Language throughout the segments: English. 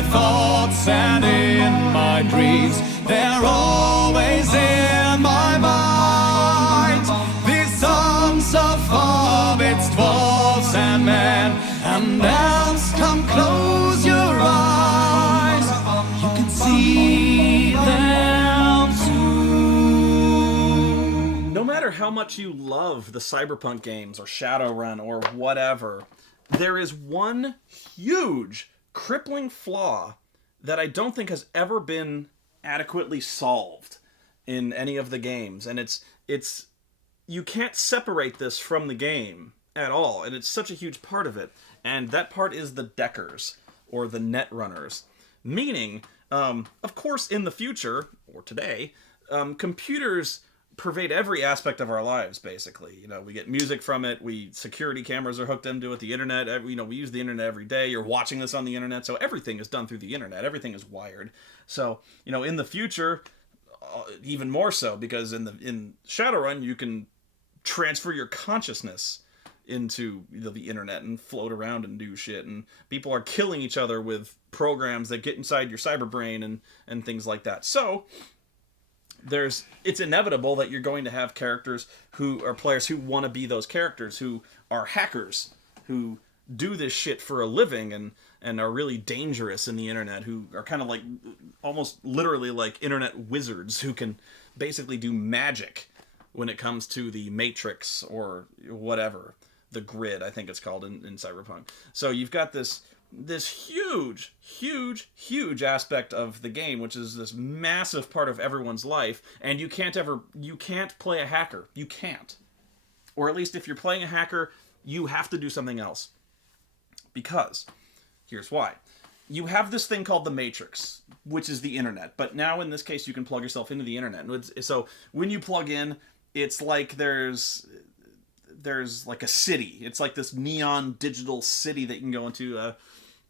my thoughts and in my dreams. They're always in my mind. These songs of hobbits, dwarves, and men, and elves, come close your eyes. You can see them too. No matter how much you love the cyberpunk games or Shadowrun or whatever, there is one huge crippling flaw that I don't think has ever been adequately solved in any of the games, and it's you can't separate this from the game at all, and it's such a huge part of it, and that part is the deckers or the net runners. Meaning, of course, in the future or today, computers pervade every aspect of our lives, basically. You know, we get music from it, security cameras are hooked into it, the internet, we use the internet every day, you're watching this on the internet, so everything is done through the internet, everything is wired. So, in the future, even more so, because in Shadowrun, you can transfer your consciousness into the internet and float around and do shit, and people are killing each other with programs that get inside your cyber brain and things like that. So it's inevitable that you're going to have characters who are players who want to be those characters, who are hackers, who do this shit for a living and are really dangerous in the internet, who are kind of like almost literally like internet wizards who can basically do magic when it comes to the Matrix or whatever, the grid, I think it's called in Cyberpunk. So you've got this huge aspect of the game, which is this massive part of everyone's life, and you can't play a hacker. You can't. Or at least if you're playing a hacker, you have to do something else. Because, here's why. You have this thing called the Matrix, which is the internet, but now in this case you can plug yourself into the internet. So when you plug in, it's like there's like a city. It's like this neon digital city that you can go into.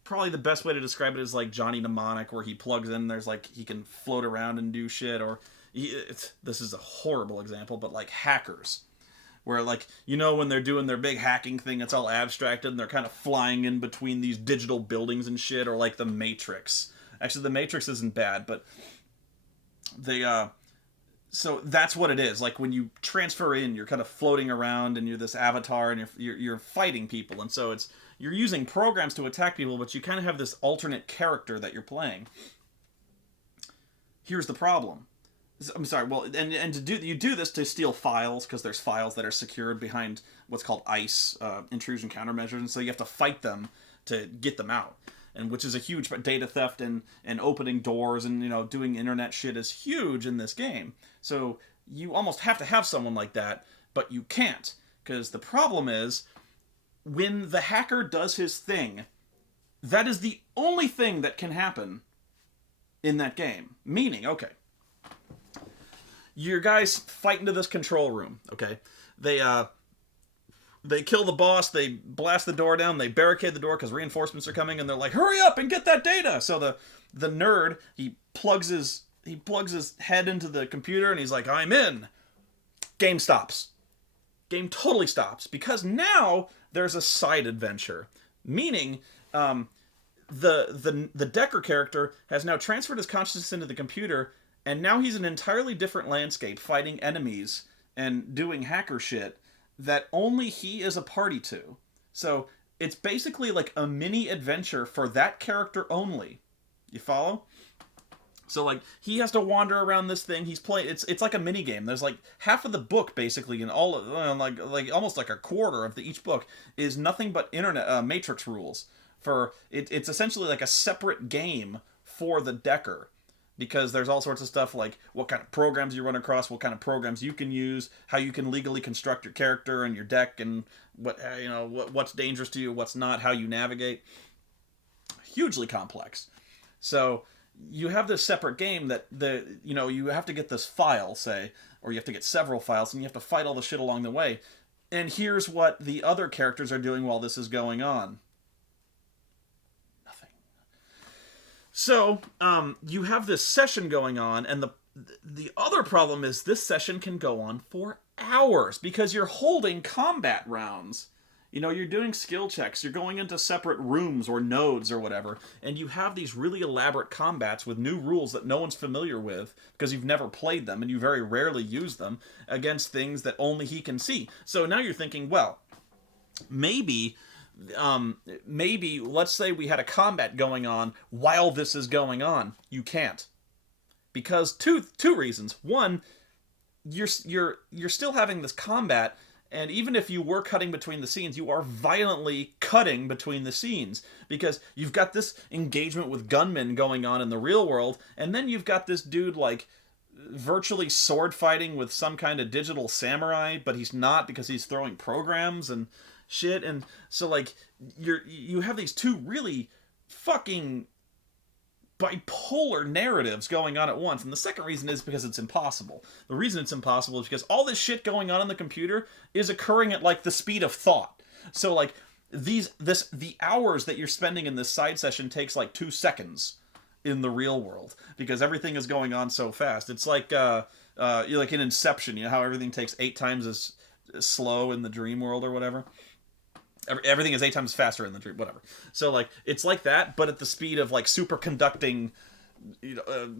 Probably the best way to describe it is like Johnny Mnemonic, where he plugs in, there's like, he can float around and do shit, or this is a horrible example, but like hackers, where like, when they're doing their big hacking thing, it's all abstracted and they're kind of flying in between these digital buildings and shit, or like the Matrix. Actually, the Matrix isn't bad, but so that's what it is. Like when you transfer in, you're kind of floating around and you're this avatar and you're fighting people, and so you're using programs to attack people, but you kind of have this alternate character that you're playing. Here's the problem. I'm sorry. Well, and you do this to steal files, because there's files that are secured behind what's called ICE, intrusion countermeasures, and so you have to fight them to get them out. And which is a huge data theft and opening doors and doing internet shit is huge in this game. So you almost have to have someone like that, but you can't, because the problem is, when the hacker does his thing, that is the only thing that can happen in that game. Meaning, okay, your guys fight into this control room, okay? They kill the boss, they blast the door down, they barricade the door because reinforcements are coming, and they're like, hurry up and get that data! So the nerd, he plugs his head into the computer, and he's like, I'm in! Game stops. Game totally stops, because now there's a side adventure. Meaning, the Decker character has now transferred his consciousness into the computer, and now he's an entirely different landscape, fighting enemies and doing hacker shit that only he is a party to. So it's basically like a mini adventure for that character only. You follow? So like, he has to wander around this thing. He's playing. It's like a mini game. There's like half of the book basically, and all of, like almost like a quarter of each book is nothing but internet Matrix rules. It's essentially like a separate game for the Decker. Because there's all sorts of stuff like what kind of programs you run across, what kind of programs you can use, how you can legally construct your character and your deck, and what's dangerous to you, what's not, how you navigate. Hugely complex. So you have this separate game that you have to get this file, say, or you have to get several files, and you have to fight all the shit along the way. And here's what the other characters are doing while this is going on. So, you have this session going on, and the other problem is this session can go on for hours, because you're holding combat rounds. You know, you're doing skill checks, you're going into separate rooms or nodes or whatever, and you have these really elaborate combats with new rules that no one's familiar with because you've never played them and you very rarely use them against things that only he can see. So now you're thinking, well, maybe let's say we had a combat going on while this is going on. You can't, because two reasons. One, you're still having this combat, and even if you were cutting between the scenes, you are violently cutting between the scenes because you've got this engagement with gunmen going on in the real world, and then you've got this dude like virtually sword fighting with some kind of digital samurai, but he's not because he's throwing programs and shit. And so like you have these two really fucking bipolar narratives going on at once. And the second reason is because it's impossible. The reason it's impossible is because all this shit going on in the computer is occurring at like the speed of thought. So like the hours that you're spending in this side session takes like 2 seconds in the real world because everything is going on so fast. It's like you're like in Inception, you know how everything takes 8 times as slow in the dream world or whatever. Everything is 8 times faster in the dream, whatever. So like it's like that, but at the speed of like superconducting,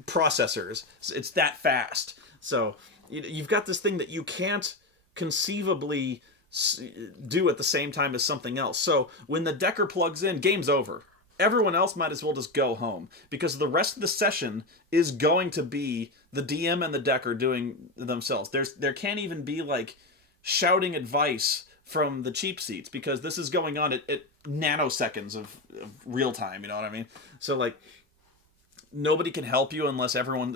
processors. It's that fast. So you've got this thing that you can't conceivably do at the same time as something else. So when the Decker plugs in, game's over. Everyone else might as well just go home because the rest of the session is going to be the DM and the Decker doing themselves. There can't even be like shouting advice from the cheap seats because this is going on at nanoseconds of real time. You know what I mean? So like nobody can help you unless everyone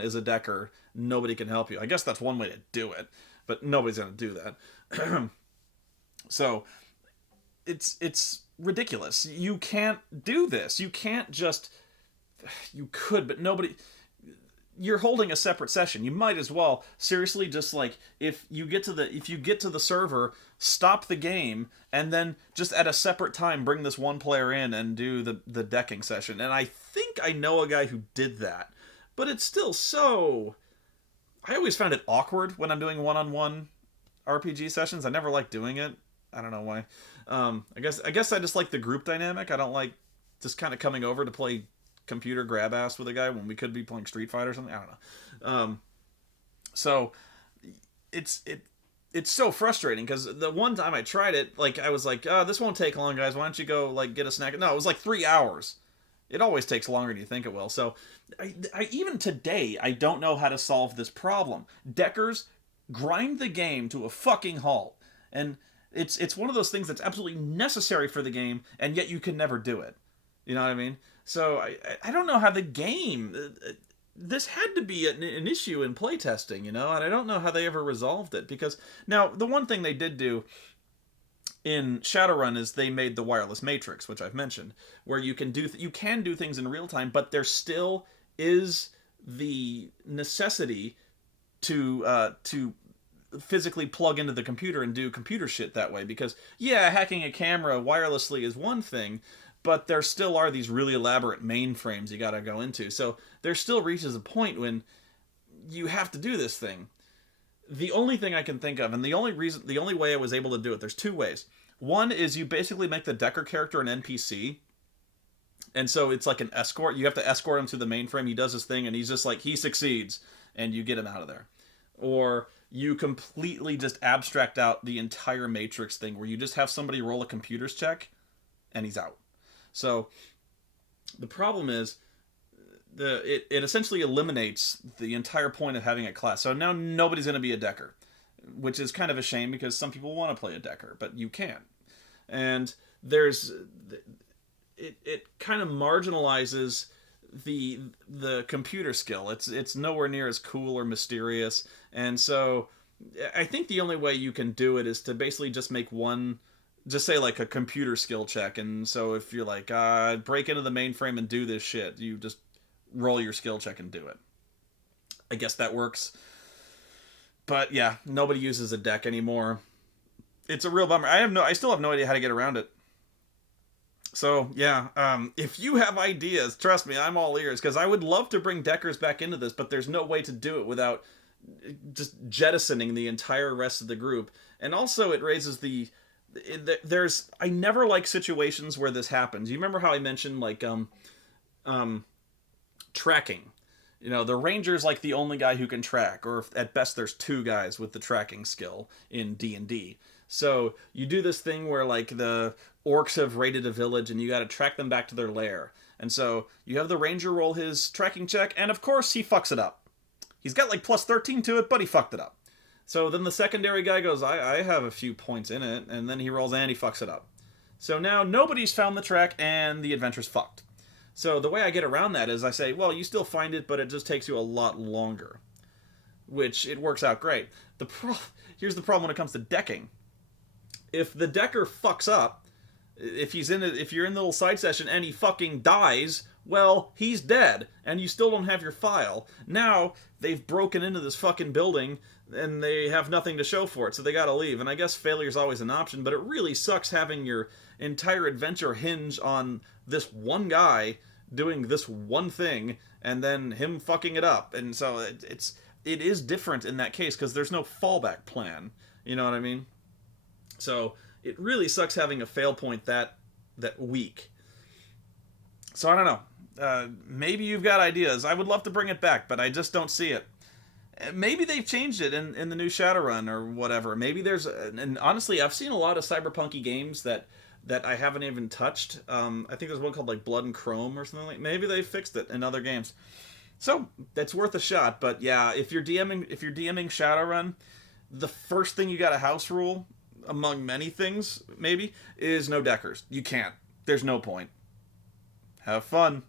is a Decker. Nobody can help you. I guess that's one way to do it, but nobody's gonna do that. So it's ridiculous. You can't do this. You can't just. You could, but nobody. You're holding a separate session. You might as well seriously just like if you get to the server, stop the game and then just at a separate time bring this one player in and do the decking session. And I think I know a guy who did that, but it's still so. I always found it awkward when I'm doing one-on-one RPG sessions. I never like doing it. I don't know why. I guess I just like the group dynamic. I don't like just kind of coming over to play computer grab ass with a guy when we could be playing Street Fighter or something. I don't know. So it's so frustrating because the one time I tried it, like I was like, oh, this won't take long, guys. Why don't you go like get a snack? No, it was like 3 hours. It always takes longer than you think it will. So I even today I don't know how to solve this problem. Deckers grind the game to a fucking halt, and it's one of those things that's absolutely necessary for the game, and yet you can never do it. You know what I mean? So I don't know how the game. This had to be an issue in playtesting, you know, and I don't know how they ever resolved it. Because now the one thing they did do in Shadowrun is they made the wireless matrix, which I've mentioned, where you can do things in real time, but there still is the necessity to physically plug into the computer and do computer shit that way. Because yeah, hacking a camera wirelessly is one thing, but there still are these really elaborate mainframes you gotta go into. So there still reaches a point when you have to do this thing. The only thing I can think of, and the only way I was able to do it, there's 2 ways. One is you basically make the Decker character an NPC, and so it's like an escort. You have to escort him to the mainframe. He does his thing, and he's just like, he succeeds, and you get him out of there. Or you completely just abstract out the entire Matrix thing, where you just have somebody roll a computers check, and he's out. So the problem is it essentially eliminates the entire point of having a class. So now nobody's going to be a Decker, which is kind of a shame because some people want to play a Decker, but you can't. And it kind of marginalizes the computer skill. It's nowhere near as cool or mysterious. And so I think the only way you can do it is to basically just make one. Just say like a computer skill check, and so if you're like, break into the mainframe and do this shit, you just roll your skill check and do it. I guess that works. But yeah, nobody uses a deck anymore. It's a real bummer. I still have no idea how to get around it. So yeah, if you have ideas, trust me, I'm all ears, because I would love to bring Deckers back into this, but there's no way to do it without just jettisoning the entire rest of the group. And also it raises the I never like situations where this happens. You remember how I mentioned like tracking. You know, the ranger's like the only guy who can track, or if, at best there's two guys with the tracking skill in D&D. So you do this thing where like the orcs have raided a village and you got to track them back to their lair. And so you have the ranger roll his tracking check, and of course he fucks it up. He's got like plus 13 to it, but he fucked it up. So then the secondary guy goes, I have a few points in it, and then he rolls and he fucks it up. So now nobody's found the track and the adventure's fucked. So the way I get around that is I say, well, you still find it, but it just takes you a lot longer. Which it works out great. Here's the problem when it comes to decking. If the decker fucks up, if you're in the little side session and he fucking dies, well, he's dead, and you still don't have your file. Now, they've broken into this fucking building, and they have nothing to show for it, so they gotta leave. And I guess failure's always an option, but it really sucks having your entire adventure hinge on this one guy doing this one thing, and then him fucking it up. And so it is different in that case, because there's no fallback plan. You know what I mean? So it really sucks having a fail point that weak. So I don't know. Maybe you've got ideas. I would love to bring it back, but I just don't see it. Maybe they've changed it in the new Shadowrun or whatever. Maybe there's... And honestly, I've seen a lot of cyberpunky games that I haven't even touched. I think there's one called like Blood and Chrome or something like. Maybe they fixed it in other games. So that's worth a shot. But yeah, if you're DMing Shadowrun, the first thing you got a house rule, among many things, maybe, is no deckers. You can't. There's no point. Have fun.